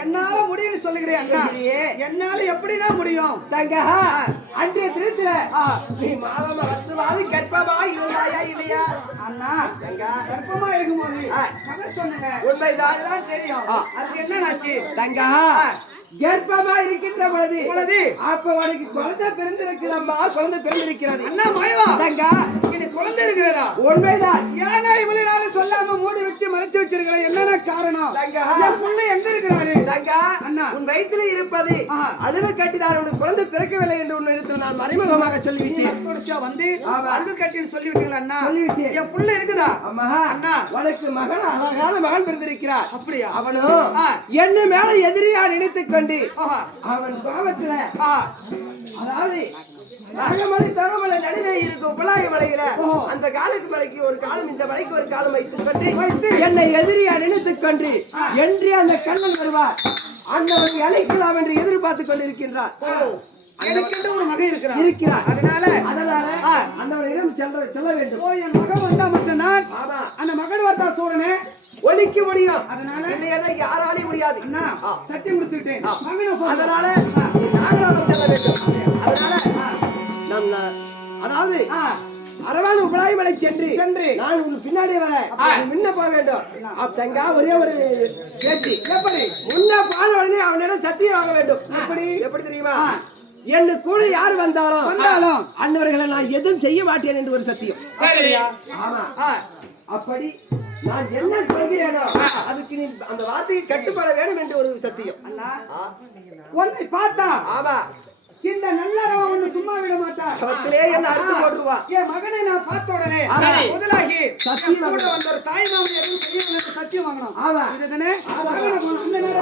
என்னால முடியும்னு சொல்லுகிறேன் அண்ணா என்னால எப்படினா முடியும். தங்க அன்றைய திருத்துல நீ மாதம் பத்து மாதம் கர்ப்பமா இருந்தாயா இல்லையா? அண்ணா கர்ப்பமா இருக்கும்போது கதை சொன்னேன் உண்மைதான்? தெரியும். அதுக்கு என்ன ஆச்சு தங்கா கர்ப்பமா இருக்கின்ற பொழுது பொழுது? அப்ப உனக்கு குழந்தை பிறந்திருக்கிறம்மா குழந்தை பிறந்திருக்கிறது. அண்ணா மாயவா தங்கா இன்னைக்கு குழந்தை இருக்கிறதா? உண்மைதான். ஏன்னா இவ்வளவு நாள் சொல்லாம மூடி வச்சு மறைச்சு வச்சிருக்கிறேன் காரணம் என் புள்ள எங்க இருக்கிறாரு தங்க அண்ணா. உன் வயிற்றில் இருப்பது ஆஹா. அழுவ கட்டினார் உனக்கு குழந்தை பிறக்கவில்லை என்று உன் இடத்தில் நான் மறைமுகமாக சொல்லிவிட்டேன் வந்து. அழுது கட்டின்னு சொல்லிவிட்டீங்களா அண்ணா. என் புள்ள இருக்குதா அண்ணா. உனக்கு மகன் அழகான மகன் பிறந்திருக்கிறார் அப்படியா அவனும். என்ன மேல எதிரியா நினைத்துக் கொண்டு. அவன் கோபத்துல ஆஹா. அதாவது நாகமலை தகமலை நடுவே இருக்கும் உபலாய மலையில. அந்த காலுக்கு மலைக்கு ஒரு காலம் இந்த மலைக்கு ஒரு காலம் வைத்துக் கொண்டு வைத்து. என்னை எதிரியா நினைத்துக் கொண்டு என்று அந்த கண்ணன் வருவார் அண்ணவனை அழைக்கலாம் என்று எதிர்பார்த்துக் கொண்டிருக்கின்றார் எனக்கென்று ஒரு மகன் இருக்கிறான் இருக்கிறார் அதனால அதனால. அந்தவனிடம் செல்ல செல்ல வேண்டும் ஓ என் மகன் வந்தா மட்டும்தான் அந்த மகன் வந்தா சோழனே ஒழிக்க முடியும் அதனால? இல்லையா யாராலையும் முடியாது. சத்தியம் கொடுத்துட்டேன். அதனால நீ நாகலாபம் செல்ல வேண்டும் அதனால நம்ம அதாவது. அரவான் உபலாய்மலை சென்று சென்று. நான் உன் பின்னாடி வரேன் நீ முன்ன போக வேண்டும். அப்ப தங்கா ஒரே ஒரு பேச்சு எப்படி? முன்ன போன உடனே அவனிடம் சத்தியம் வாங்க வேண்டும். எப்படி? எப்படி தெரியுமா? என்ன கூட யார் வந்தாலும் வந்தாலும். அன்னவர்களை நான் எதுவும் செய்ய மாட்டேன் என்று ஒரு சத்தியம்? ஆமா. அப்படி நான் என்ன சொல்கிறேனோ அதுக்கு நீ அந்த வார்த்தையை கட்டுப்பட வேண்டும் என்று ஒரு சத்தியம். உன்னை பார்த்தா ஆமா. இந்த நல்லறவன் உன்னை சும்மா விட மாட்டா. அவத்திலே என்ன அறுத்து போட்டுருவா? என் மகனை நான் பார்த்த உடனே. முதலாகி சத்தியம் கூட வந்த ஒரு தாய் மாமன் எதுவும் என்று சத்தியம் வாங்கணும் ஆமா. இதுதானே மகனை அந்த நேரம்